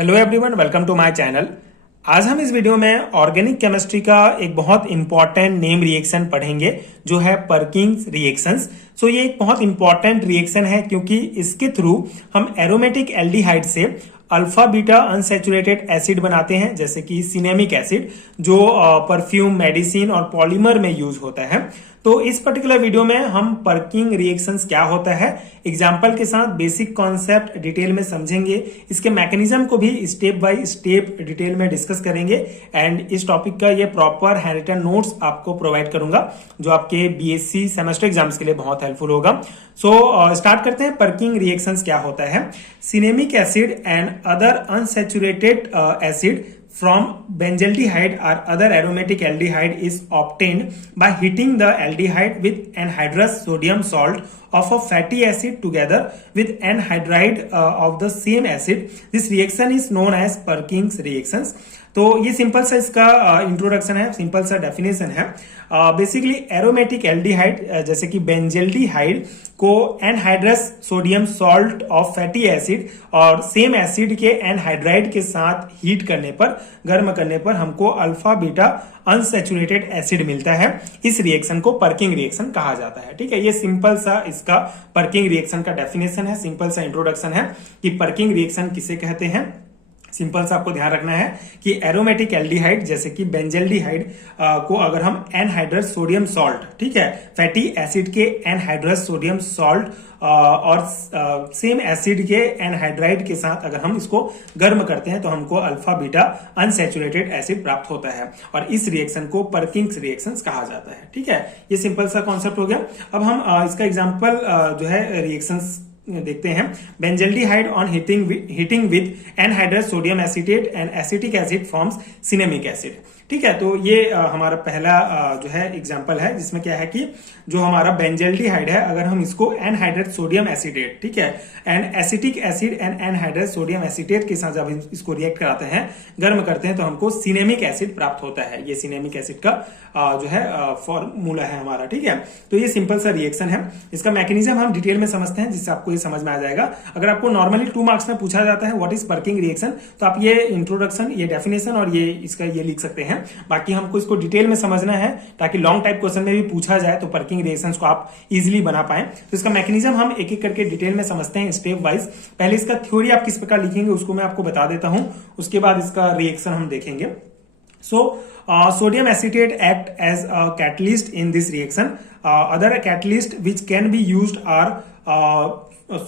Hello everyone, welcome to my channel. आज हम इस वीडियो में ऑर्गेनिक केमिस्ट्री का एक बहुत इंपॉर्टेंट नेम रिएक्शन पढ़ेंगे जो है पर्किंग्स रिएक्शंस। ये एक बहुत इंपॉर्टेंट रिएक्शन है क्योंकि इसके थ्रू हम एरोमेटिक एल्डिहाइड से अल्फा बीटा अनसैचुरेटेड एसिड बनाते हैं, जैसे कि सिनेमिक एसिड जो परफ्यूम, मेडिसिन और पॉलीमर में यूज होता है। तो इस पर्टिकुलर वीडियो में हम पर्किंग रिएक्शंस क्या होता है एग्जांपल के साथ बेसिक कॉन्सेप्ट डिटेल में समझेंगे, इसके मैकेनिज्म को भी स्टेप बाय स्टेप डिटेल में डिस्कस करेंगे एंड इस टॉपिक का ये प्रॉपर हैंड रिटन नोट्स आपको प्रोवाइड करूंगा जो आपके बीएससी सेमेस्टर एग्जाम्स के लिए बहुत हेल्पफुल होगा। स्टार्ट करते हैं। पर्किंग रिएक्शंस क्या होता है? Cinnamic acid and other unsaturated acid from benzaldehyde or other aromatic aldehyde is obtained by heating the aldehyde with anhydrous sodium salt of a fatty acid together with anhydride of the same acid. This reaction is known as Perkins reactions. तो ये simple सा इसका introduction है, simple सा definition है। Basically aromatic aldehyde जैसे कि benzaldehyde को anhydrous sodium salt of fatty acid और सेम एसिड के एनहाइड्राइड के साथ हीट करने पर, गर्म करने पर हमको अल्फा बीटा अनसैचुरेटेड एसिड मिलता है। इस रिएक्शन को पर्किंग रिएक्शन कहा जाता है। ठीक है, ये सिंपल सा इसका पर्किंग रिएक्शन का डेफिनेशन है, सिंपल सा इंट्रोडक्शन है कि पर्किंग रिएक्शन किसे कहते हैं। सिंपल सा आपको ध्यान रखना है कि एरोमेटिक एल्डिहाइड जैसे कि बेंजल्डिहाइड को अगर हम एनहाइड्रस सोडियम सॉल्ट, ठीक है, फैटी एसिड के एनहाइड्रस सोडियम सॉल्ट और सेम एसिड के एनहाइड्राइड के साथ अगर हम इसको गर्म करते हैं तो हमको अल्फा बीटा अनसैचुरेटेड एसिड प्राप्त होता है और इस रिएक्शन को पर्किंग्स रिएक्शंस कहा जाता है। ठीक है, ये सिंपल सा कॉन्सेप्ट हो गया। अब हम इसका एग्जांपल जो है रिएक्शंस देखते हैं। Benzaldehyde on heating with anhydrous sodium acetate and acetic acid forms cinnamic acid. ठीक है, तो ये हमारा पहला जो है एग्जांपल है जिसमें क्या है कि जो हमारा बेंजल्डिहाइड है अगर हम इसको एनहाइड्रस सोडियम एसीटेट, ठीक है, and acetic acid and anhydrous sodium acetate के साथ जब इसको रिएक्ट कराते हैं, गर्म करते हैं, तो हमको सिनेमिक एसिड प्राप्त होता है। ये सिनेमिक एसिड का जो है फॉर्मूला है हमारा। ठीक है, तो ये सिंपल सा रिएक्शन है। इसका मैकेनिज्म हम डिटेल में समझते हैं जिससे आपको ये समझ में आ जाएगा। अगर आपको नॉर्मली 2 मार्क्स में पूछा जाता है व्हाट इज पर्किंग रिएक्शन, तो आप ये इंट्रोडक्शन, ये डेफिनेशन और ये इसका ये लिख सकते हैं। बाकी हमको इसको डिटेल में समझना है ताकि लॉन्ग टाइप क्वेश्चन में भी पूछा जाए तो पर्किंग रिएक्शंस को आप इजीली बना पाए। तो इसका मैकेनिज्म हम एक एक करके डिटेल में समझते हैं स्टेप वाइज। पहले इसका थ्योरी आप किस प्रकार लिखेंगे उसको मैं आपको बता देता हूं, उसके बाद इसका रिएक्शन हम देखेंगे। Sodium acetate act as a catalyst in this reaction. Other catalysts which can be used are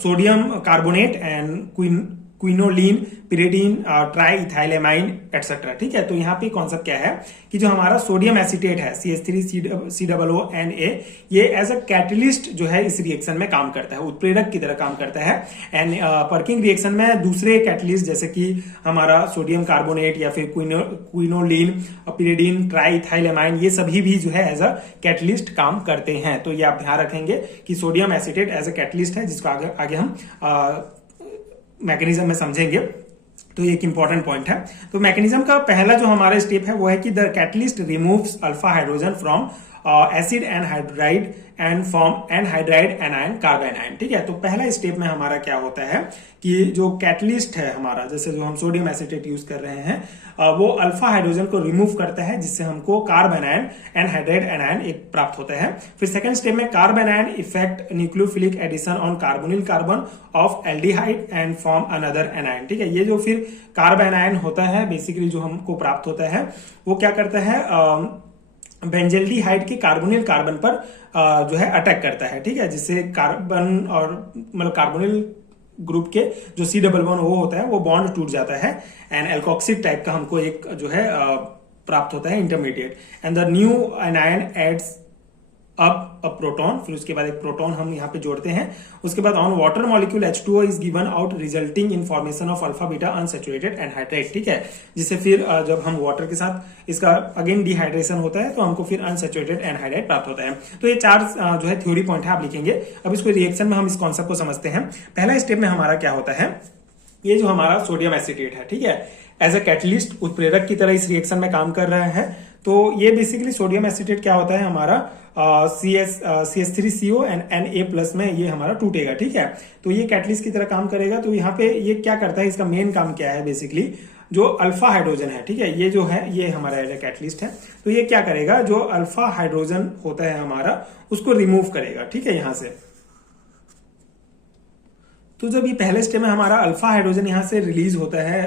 sodium carbonate and quinoline, pyridine, triethylamine etcetera. ठीक है, तो यहाँ पे कॉन्सेप्ट क्या है कि जो हमारा सोडियम एसीटेट है CH3COONA, ये एज अ कैटलिस्ट जो है इस रिएक्शन में काम करता है, उत्प्रेरक की तरह काम करता है। एंड पर्किंग रिएक्शन में दूसरे कैटलिस्ट जैसे कि हमारा सोडियम कार्बोनेट या फिर क्विनोलिन, पिरिडीन, ट्राईइथाइलेमाइन, ये सभी भी जो है एज अ कैटलिस्ट काम करते हैं। तो ये आप ध्यान रखेंगे कि sodium acetate as a catalyst है जिसको आगे हम मैकेनिज्म में समझेंगे। तो ये एक इंपॉर्टेंट पॉइंट है। तो मैकेनिज्म का पहला जो हमारा स्टेप है वो है कि the catalyst removes alpha hydrogen from acid anhydride and form anhydride anion carbanion. ठीक है, तो पहला स्टेप में हमारा क्या होता है कि जो कैटलिस्ट है हमारा, जैसे जो हम सोडियम एसीटेट यूज कर रहे हैं, वो अल्फा हाइड्रोजन को रिमूव करता है जिससे हमको कार्बोनाइन एनहाइड्राइड एनायन एक प्राप्त होता है। फिर सेकंड स्टेप में carbanion effect nucleophilic addition on carbonyl carbon of aldehyde and form another anion. ठीक है, ये जो फिर कार्बोनाइन होता है बेसिकली जो हमको प्राप्त होता है वो क्या करता है, बेंजल्डिहाइड के कार्बोनिल कार्बन पर जो है अटैक करता है। ठीक है, जिससे कार्बन और मतलब कार्बोनिल ग्रुप के जो C वो होता है वो बॉन्ड टूट जाता है एंड एल्कोक्सिड टाइप का हमको एक जो है प्राप्त होता है intermediate. And the new anion adds up a proton, फिर उसके बाद एक प्रोटॉन हम यहाँ पे जोड़ते हैं। उसके बाद on water molecule H2O is given out resulting in formation of alpha beta unsaturated anhydride. ठीक है, जिससे फिर जब हम वाटर के साथ इसका अगेन डिहाइड्रेशन होता है तो हमको फिर अनसैचुरेटेड एनहाइड्राइड प्राप्त होता है। तो ये 4 जो है थ्योरी पॉइंट है, आप लिखेंगे। अब इसको रिएक्शन में हम इस कॉन्सेप्ट को समझते हैं। पहला स्टेप में हमारा क्या होता है, ये जो हमारा सोडियम एसीटेट है, ठीक है, एज अ कैटलिस्ट उत्प्रेरक की तरह इस रिएक्शन में काम कर रहा है। तो ये बेसिकली सोडियम एसिटेट क्या होता है हमारा CH3CO एंड Na प्लस में ये हमारा टूटेगा, ठीक है। तो ये कैटलिस्ट की तरह काम करेगा। तो यहाँ पे ये क्या करता है, इसका मेन काम क्या है, बेसिकली जो अल्फा हाइड्रोजन है, ठीक है, ये जो है ये हमारा कैटलिस्ट है। तो ये क्या करेगा, जो अल्फा हाइड्रोजन होता है हमारा उसको रिमूव करेगा, ठीक है, यहां से। तो जब ये पहले स्टेप में हमारा अल्फा हाइड्रोजन यहाँ से रिलीज होता है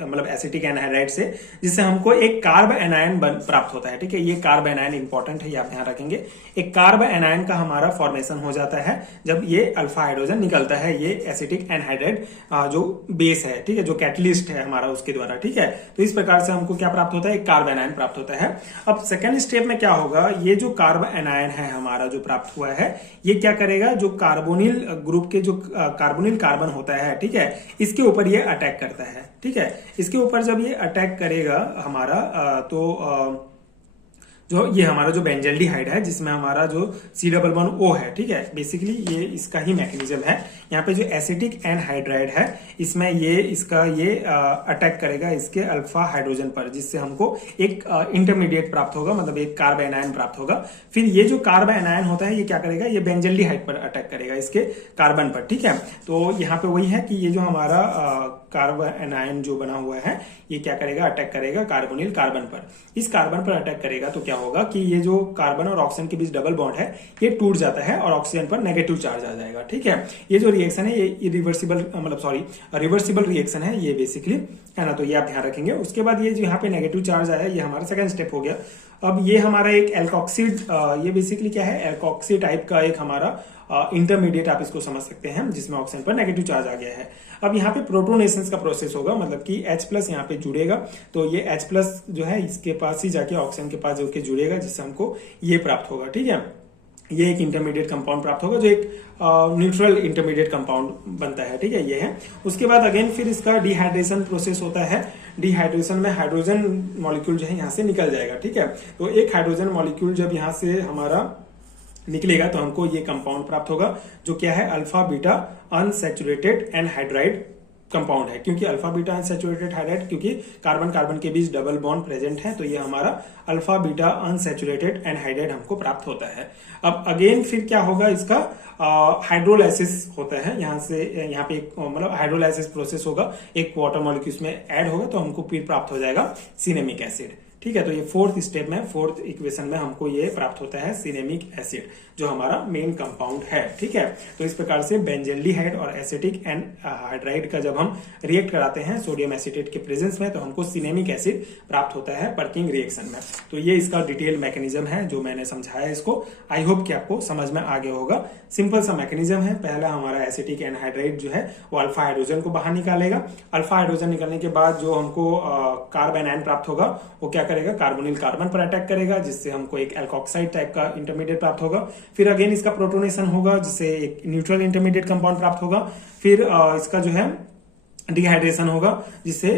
मतलब एसिटिक एनहाइड्राइड से, जिससे हमको एक कार्ब एनायन प्राप्त होता है, ठीक है। ये कार्ब एनायन इंपॉर्टेंट है, ये आप ध्यान रखेंगे। एक कार्ब एनायन का हमारा फॉर्मेशन हो जाता है जब ये अल्फा हाइड्रोजन निकलता है ये एसिटिक एनहाइड्राइड जो बेस है, ठीक है, जो कैटलिस्ट है हमारा उसके द्वारा, ठीक है। तो इस प्रकार से हमको क्या प्राप्त होता है, एक कार्ब एनायन प्राप्त होता है। अब सेकेंड स्टेप में क्या होगा, ये जो कार्ब एनायन है हमारा जो प्राप्त हुआ है, ये क्या करेगा, जो कार्बोनिल ग्रुप के जो कार्बोनिल कार्बन होता है, ठीक है, इसके ऊपर ये अटैक करता है, ठीक है। इसके ऊपर जब ये अटैक करेगा हमारा तो जो ये हमारा जो बेंजल्डिहाइड है, जिसमें हमारा जो C++O है, ठीक है, बेसिकली ये इसका ही मैकेनिज्म है। यहाँ पे जो एसिटिक एनहाइड्राइड है इसमें ये इसका ये अटैक करेगा इसके अल्फा हाइड्रोजन पर, जिससे हमको एक इंटरमीडिएट प्राप्त होगा, मतलब एक कार्ब एनायन प्राप्त होगा। फिर ये जो कार्ब एनायन होता है ये क्या करेगा, ये बेंजल्डिहाइड पर अटैक करेगा इसके कार्बन पर, ठीक है। तो यहाँ पे वही है कि ये जो हमारा कार्ब एनायन जो बना हुआ है ये क्या करेगा, अटैक करेगा कार्बोनिल कार्बन पर। इस कार्बन पर अटैक करेगा तो क्या होगा कि ये जो कार्बन और ऑक्सीजन के बीच डबल बॉन्ड है ये टूट जाता है और ऑक्सीजन पर नेगेटिव चार्ज आ जाएगा, ठीक है। ये जो रिएक्शन है ये इरिवर्सिबल मतलब सॉरी रिवर्सिबल रिएक्शन है ये बेसिकली, है ना। तो ये आप ध्यान रखेंगे। उसके बाद ये जो यहाँ पे नेगेटिव चार्ज आया ये हमारा सेकंड स्टेप हो गया। अब ये हमारा एक एल्कोक्सिड, ये बेसिकली क्या है, एल्कोक्सी टाइप का एक हमारा इंटरमीडिएट आप इसको समझ सकते हैं, जिसमें ऑक्सीजन पर नेगेटिव चार्ज आ गया है। अब यहाँ पे प्रोटोनेशंस का प्रोसेस होगा, मतलब कि H+ यहाँ पे जुड़ेगा, तो ये H+ जो है इसके पास ही जाके ऑक्सीजन के पास जाके जुड़ेगा, जिससे हमको ये प्राप्त होगा, ठीक है। ये एक इंटरमीडिएट कंपाउंड प्राप्त होगा जो एक न्यूट्रल इंटरमीडिएट कंपाउंड बनता है, ठीक है, ये है। उसके बाद अगेन फिर इसका डिहाइड्रेशन प्रोसेस होता है। डिहाइड्रेशन में हाइड्रोजन मॉलिक्यूल जो है यहाँ से निकल जाएगा, ठीक है। तो एक हाइड्रोजन मॉलिक्यूल जब यहाँ से हमारा निकलेगा तो हमको ये कंपाउंड प्राप्त होगा जो क्या है, alpha beta unsaturated anhydride compound है। क्योंकि अल्फा बीटा अनसैचुरेटेड हाइड्राइड, क्योंकि कार्बन कार्बन के बीच डबल बॉन्ड प्रेजेंट है, तो ये हमारा अल्फा बीटा अनसैचुरेटेड एनहाइड्राइड हमको प्राप्त होता है। अब अगेन फिर क्या होगा, इसका हाइड्रोलाइसिस होता है। यहाँ से यहाँ पे एक मतलब हाइड्रोलाइसिस प्रोसेस होगा, एक वाटर मॉलिक्यूल में ऐड होगा तो हमको फिर प्राप्त हो जाएगा सिनेमिक एसिड, ठीक है। तो ये फोर्थ स्टेप में, फोर्थ इक्वेशन में हमको ये प्राप्त होता है सिनेमिक एसिड, जो हमारा मेन कंपाउंड है, ठीक है। तो इस प्रकार से बेंजल्डिहाइड और एसिटिक एनहाइड्राइड का जब हम रिएक्ट कराते हैं सोडियम एसिटेट के प्रेजेंस में, तो हमको सिनेमिक एसिड प्राप्त होता है पर्किंग रिएक्शन में। तो ये इसका डिटेल मैकेनिज्म है जो मैंने समझाया इसको। आई होप कि आपको समझ में आ गया होगा। सिंपल सा मैकेनिज्म है। पहला हमारा एसिटिक एनहाइड्राइड जो है वो अल्फा हाइड्रोजन को बाहर निकालेगा। अल्फा हाइड्रोजन निकलने के बाद जो हमको कार्ब एनायन प्राप्त होगा वो क्या करेगा, कार्बोनिल कार्बन पर अटैक करेगा, जिससे हमको एक एल्कोक्साइड टाइप का इंटरमीडिएट प्राप्त होगा। फिर अगेन इसका प्रोटोनेशन होगा, जिससे एक न्यूट्रल इंटरमीडिएट कंपाउंड प्राप्त होगा। फिर इसका जो है डिहाइड्रेशन होगा, जिससे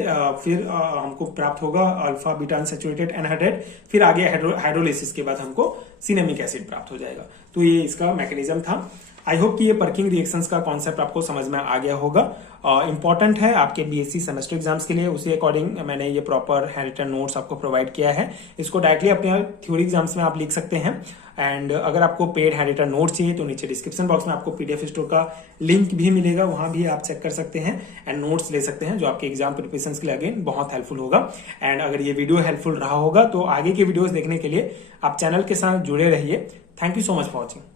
फिर हमको प्राप्त होगा अल्फा बीटा अनसैचुरेटेड एनहाइड्राइड। फिर आगे हाइड्रोलिसिस के बाद हमको सिनेमिक एसिड प्राप्त हो जाएगा। तो ये इसका मैकेनिज्म था। आई होप कि ये पर्किंग रिएक्शंस का कॉन्सेप्ट आपको समझ में आ गया होगा। इंपॉर्टेंट है आपके बीएससी सेमेस्टर एग्जाम्स के लिए, उसी अकॉर्डिंग मैंने ये प्रॉपर हैंड रिटन नोट्स आपको प्रोवाइड किया है। इसको डायरेक्टली अपने थ्योरी एग्जाम्स में आप लिख सकते हैं। एंड अगर आपको पेड हैंड रिटन नोट्स चाहिए तो नीचे डिस्क्रिप्शन बॉक्स में आपको पीडीएफ स्टोर का लिंक भी मिलेगा, वहां भी आप चेक कर सकते हैं एंड नोट्स ले सकते हैं, जो आपके एग्जाम प्रिपरेशन के लिए अगेन बहुत हेल्पफुल होगा। एंड अगर ये वीडियो हेल्पफुल रहा होगा तो आगे के वीडियोस देखने के लिए आप चैनल के साथ जुड़े रहिए। Thank you so much for watching.